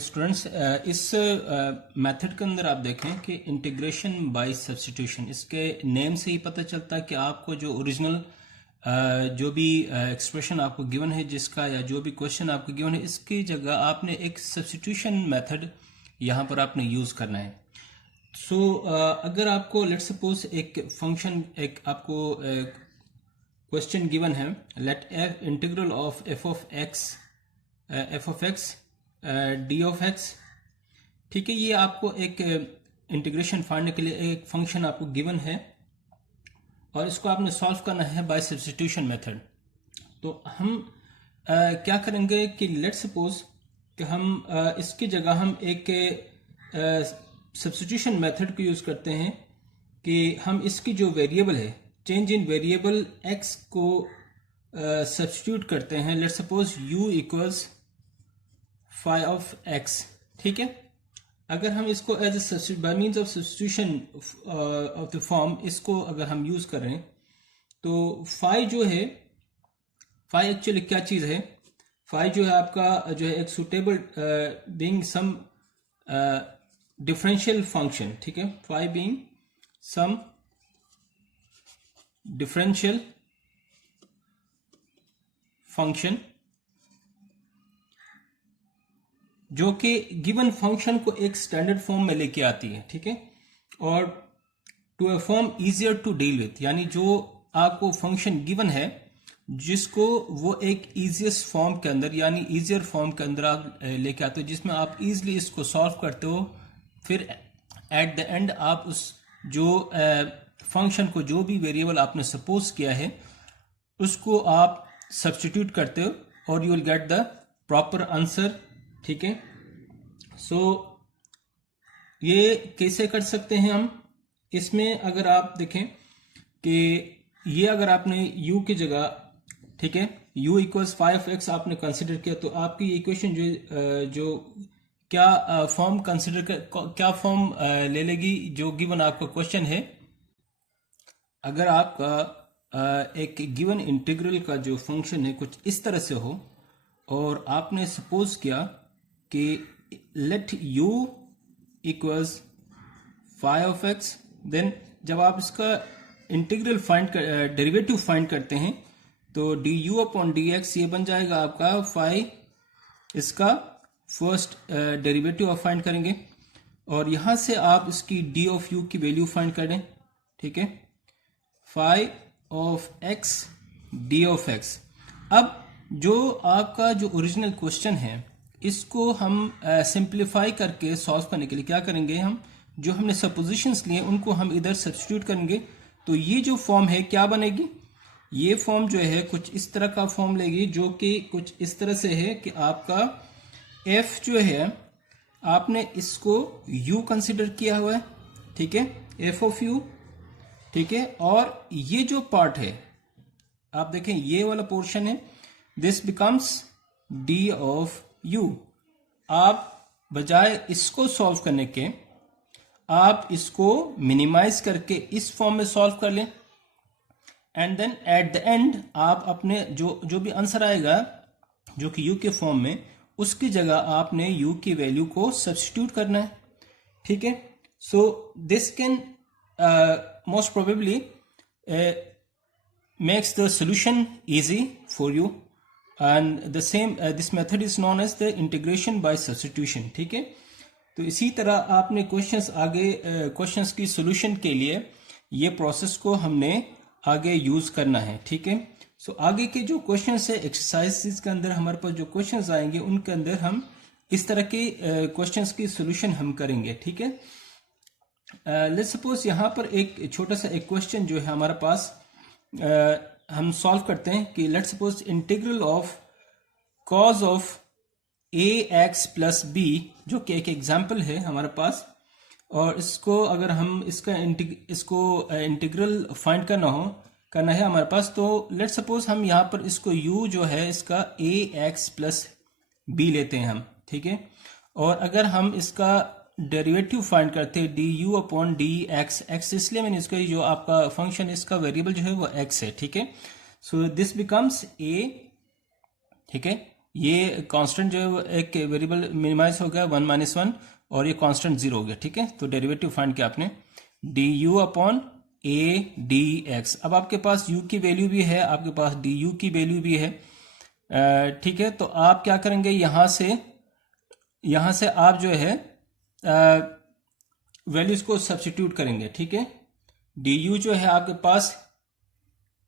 Students, इस method के अंदर आप देखें कि इंटीग्रेशन बाय सब्स्टिट्यूशन, इसके नेम से ही पता चलता है कि आपको जो ओरिजिनल जो भी एक्सप्रेशन आपको गिवन है जिसका, या जो भी क्वेश्चन आपको गिवन है, इसकी जगह आपने एक सब्स्टिट्यूशन मेथड यहाँ पर आपने यूज करना है। सो अगर आपको लेट सपोज एक फंक्शन, एक आपको क्वेश्चन गिवन है, let integral of F of X D of X, ठीक है। ये आपको एक इंटीग्रेशन फाइंड के लिए एक फंक्शन आपको गिवन है और इसको आपने सॉल्व करना है बाय सब्स्टिट्यूशन मेथड। तो हम क्या करेंगे कि लेट सपोज कि हम इसकी जगह हम एक सब्स्टिट्यूशन मेथड को यूज करते हैं कि हम इसकी जो वेरिएबल है, चेंज इन वेरिएबल एक्स को सब्स्टिट्यूट करते हैं। Let suppose u equals phi of X, ठीक है। अगर हम इसको as a by means of substitution of the form इसको अगर हम यूज करें तो फाई जो है, फाई एक्चुअली क्या चीज है? फाई जो है आपका जो है एक सुटेबल बीइंग सम डिफरेंशियल फंक्शन, ठीक है। फाई बीइंग सम डिफरेंशियल फंक्शन जो कि गिवन फंक्शन को एक स्टैंडर्ड फॉर्म में लेके आती है, ठीक है। और to a form easier to deal with, यानी जो आपको फंक्शन गिवन है जिसको वो एक इजिएस्ट फॉर्म के अंदर, यानी इजियर फॉर्म के अंदर आप लेके आते हो, जिसमें आप इजिली इसको सॉल्व करते हो। फिर एट द एंड आप उस जो फंक्शन को, जो भी वेरिएबल आपने सपोज किया है, उसको आप सब्स्टिट्यूट करते हो और you will get the proper answer, ठीक है। सो ये कैसे कर सकते हैं हम? इसमें अगर आप देखें कि ये अगर आपने u की जगह, ठीक है, u equals phi of X आपने कंसिडर किया, तो आपकी इक्वेशन जो क्या फॉर्म कंसिडर कर, क्या फॉर्म ले लेगी जो गिवन आपका क्वेश्चन है। अगर आपका एक गिवन इंटीग्रल का जो फंक्शन है कुछ इस तरह से हो और आपने सपोज किया कि let u equals phi of X, then जब आप इसका इंटीग्रल फाइंड कर, डेरिवेटिव फाइंड करते हैं तो du अपॉन dx ये बन जाएगा आपका फाई, इसका फर्स्ट डेरिवेटिव आप फाइंड करेंगे और यहां से आप इसकी d ऑफ u की वैल्यू फाइंड करें, ठीक है। Phi of X d of X. अब जो आपका जो ओरिजिनल क्वेश्चन है इसको हम सिंप्लीफाई करके सॉल्व करने के लिए क्या करेंगे, हम जो हमने सपोजिशंस लिए उनको हम इधर सब्स्टिट्यूट करेंगे। तो ये जो फॉर्म है क्या बनेगी? ये फॉर्म जो है कुछ इस तरह का फॉर्म लेगी, जो कि कुछ इस तरह से है कि आपका f जो है आपने इसको u कंसिडर किया हुआ है, ठीक है, f ऑफ u, ठीक है। और ये जो पार्ट है आप देखें, ये वाला पोर्शन है, this becomes d of u। आप बजाय इसको सॉल्व करने के आप इसको मिनिमाइज करके इस फॉर्म में सॉल्व कर लें and then at the end आप अपने जो भी आंसर आएगा जो कि u के फॉर्म में, उसकी जगह आपने u की वैल्यू को सब्स्टिट्यूट करना है, ठीक है। So this can most probably makes the solution easy for you and the same this method is known as the integration by substitution, ठीक है। तो इसी तरह आपने क्वेश्चंस आगे क्वेश्चंस की सॉल्यूशन के लिए ये प्रोसेस को हमने आगे यूज करना है, ठीक है। सो आगे के जो क्वेश्चंस है एक्सरसाइजेस के अंदर हमारे पास जो क्वेश्चंस आएंगे उनके अंदर हम इस तरह के क्वेश्चंस की सॉल्यूशन हम करेंगे, ठीक है। लेट्स सपोज यहाँ पर एक छोटा सा एक क्वेश्चन जो है हमारे पास हम सॉल्व करते हैं कि let's suppose integral of cos of ax plus b, जो कि एक एग्जाम्पल है हमारे पास, और इसको अगर हम इसको इंटीग्रल फाइंड करना है हमारे पास, तो लेट्स सपोज हम यहाँ पर इसको u जो है इसका ax प्लस बी लेते हैं हम, ठीक है। और अगर हम इसका डेरिवेटिव फाइंड करते हैं D you upon D x, x इसलिए मैंने इसका जो आपका फंक्शन इसका वेरिएबल जो है वो एक्स है, ठीक है। सो दिस बिकम्स ए, ठीक है। ये कांस्टेंट जो है वो एक वेरिएबल मिनिमाइज हो गया 1 माइनस 1 और ये कांस्टेंट 0 हो गया, ठीक है। तो डेरिवेटिव फाइंड किया आपने D you upon A D x. अब आपके पास u की वैल्यू भी है, आपके पास डी यू की वैल्यू भी है, ठीक है। तो आप क्या करेंगे, यहां से आप जो है वैल्यूज को सब्स्टिट्यूट करेंगे, ठीक है। डी यू जो है आपके पास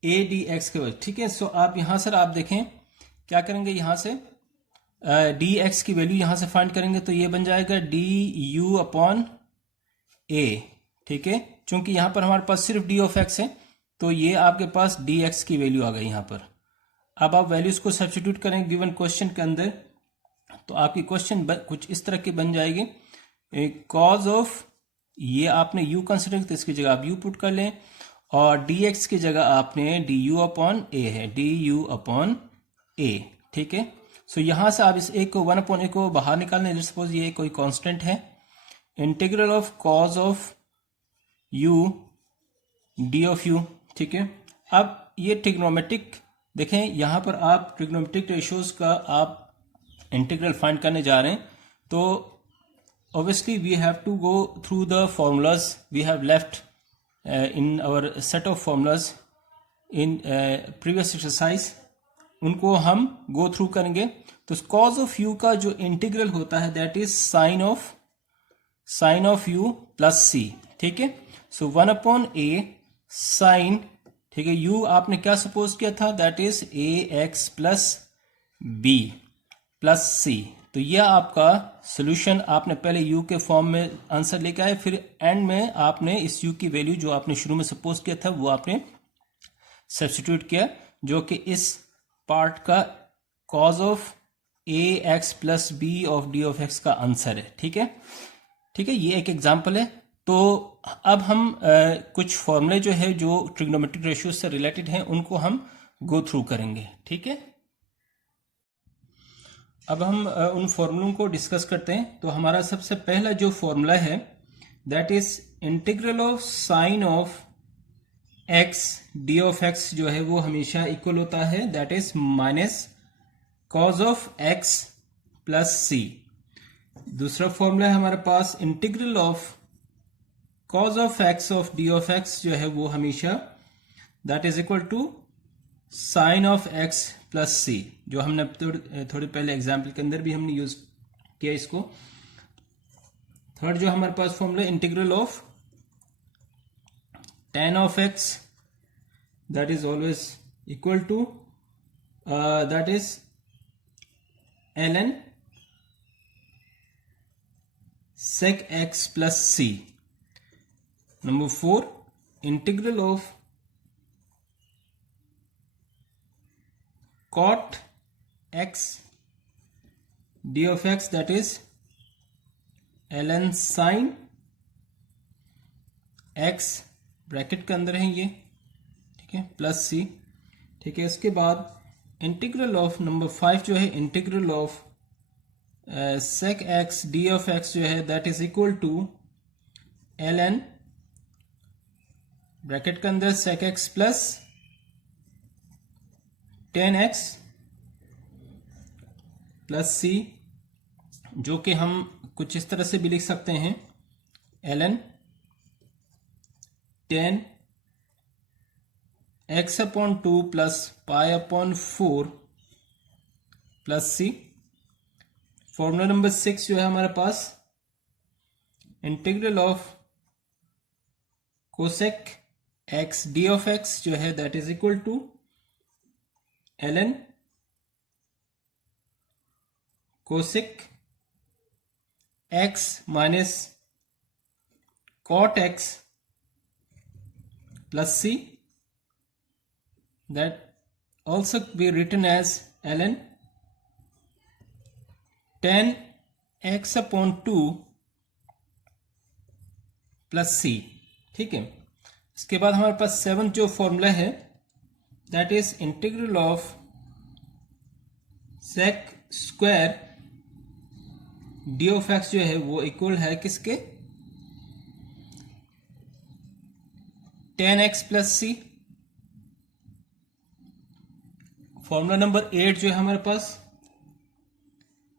ए डी एक्स के वजह, ठीक है। सो आप यहां से आप देखें क्या करेंगे, यहां से डी एक्स की वैल्यू यहां से फाइंड करेंगे तो ये बन जाएगा डी यू अपॉन ए, ठीक है। चूंकि यहां पर हमारे पास सिर्फ डी ऑफ एक्स है तो ये आपके पास डी एक्स की वैल्यू आ गई यहां पर। अब आप वैल्यूज को सब्स्टिट्यूट करें गिवन क्वेश्चन के अंदर तो आपकी क्वेश्चन कुछ इस तरह की बन जाएगी, कॉज ऑफ, ये आपने u कंसिडर तो इसकी जगह आप u पुट कर लें और dx की जगह आपने du अपॉन a है, du अपॉन a, ठीक है। सो यहां से आप इस a को 1 अपॉन a को बाहर निकालने, लेट्स सपोज ये कोई कांस्टेंट है, integral of cos of u d of u, ठीक है। अब ये ट्रिग्नोमेट्रिक देखें, यहां पर आप ट्रिग्नोमेट्रिक रेशियोज का आप इंटीग्रल फाइंड करने जा रहे हैं तो obviously we have to go through the formulas we have left in our set of formulas in previous exercise, उनको हम go through करेंगे। तो cos of u का जो इंटीग्रल होता है that is sin of u plus c, ठीक है। सो 1 अपॉन a sin, ठीक है, u आपने क्या सपोज किया था, that is ax plus b plus c। तो यह आपका सोल्यूशन, आपने पहले u के फॉर्म में आंसर लेके आए, फिर एंड में आपने इस u की वैल्यू जो आपने शुरू में सपोज किया था वो आपने सब्स्टिट्यूट किया, जो कि इस पार्ट का cos of A X plus B of D of X का आंसर है, ठीक है, ठीक है। ये एक एग्जाम्पल है। तो अब हम कुछ फॉर्मूले जो है जो ट्रिग्नोमेट्रिक रेशियो से रिलेटेड हैं उनको हम गो थ्रू करेंगे, ठीक है। अब हम उन फॉर्मूलों को डिस्कस करते हैं। तो हमारा सबसे पहला जो फॉर्मूला है that is integral of sine of X D of X जो है वो हमेशा इक्वल होता है that is minus cos of X plus C. दूसरा फॉर्मूला है हमारे पास integral of cos of X of D of X जो है वो हमेशा that is equal to sine of X plus C, जो हमने थोड़े पहले एग्जाम्पल के अंदर भी हमने यूज किया इसको। थर्ड जो हमारे पास formula integral of tan of X that is always equal to that is ln sec x plus C. Number 4 integral of cot x d of x that is ln sin x bracket के अंदर है ये, ठीक है, plus C, ठीक है। इसके बाद इंटीग्रल ऑफ नंबर 5 जो है integral of sec x d of x जो है that is equal to ln bracket के अंदर sec x plus tan x plus C, जो कि हम कुछ इस तरह से भी लिख सकते हैं ln tan x upon 2 plus pi upon 4 plus C. Formula number 6 जो है हमारे पास integral of cosec x d of x जो है that is equal to ln cosec x minus cot x plus c that also be written as ln tan x upon 2 plus c, ठीक है। इसके बाद हमारे पास 7th जो formula है that is integral of sec square D of X जो है वो इक्वल है किसके, 10x plus C. Formula number 8 जो है हमारे पास,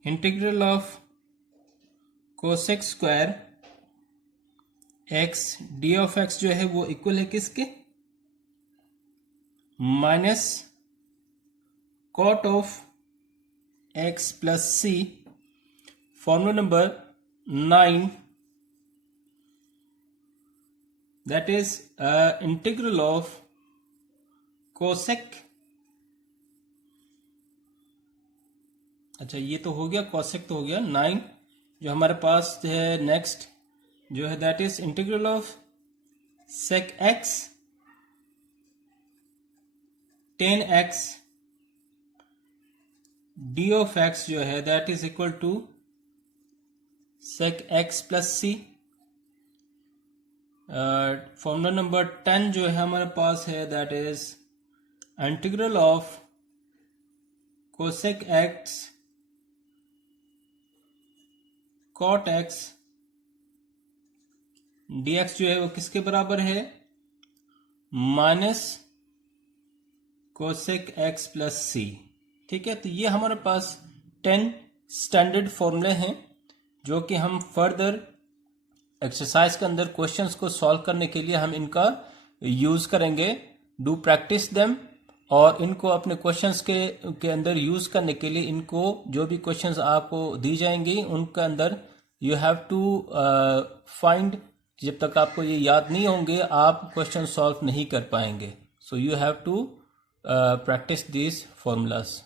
integral of cosec square X D of X जो है वो इक्वल है किसके, minus cot of X plus C. Formula number 9, that is integral of cosec, अच्छा ये तो हो गया, cosec तो हो गया। 9 जो हमारे पास है नेक्स्ट जो है that is integral of sec x 10x d of x जो है that is equal to sec x plus C. Formula number 10 जो है हमारे पास है that is integral of cosec X cot X dx जो है वो किसके बराबर है, minus cosec X plus C. ठीक है, तो ये हमारे पास 10 स्टैंडर्ड फॉर्मूले हैं जो कि हम फर्दर एक्सरसाइज के अंदर क्वेश्चंस को सॉल्व करने के लिए हम इनका यूज करेंगे। डू प्रैक्टिस देम, और इनको अपने क्वेश्चंस के अंदर यूज करने के लिए इनको जो भी क्वेश्चंस आपको दी जाएंगी उनके अंदर यू हैव टू फाइंड, जब तक आपको ये याद नहीं होंगे आप क्वेश्चन सॉल्व नहीं कर पाएंगे। So you have to practise this formulas.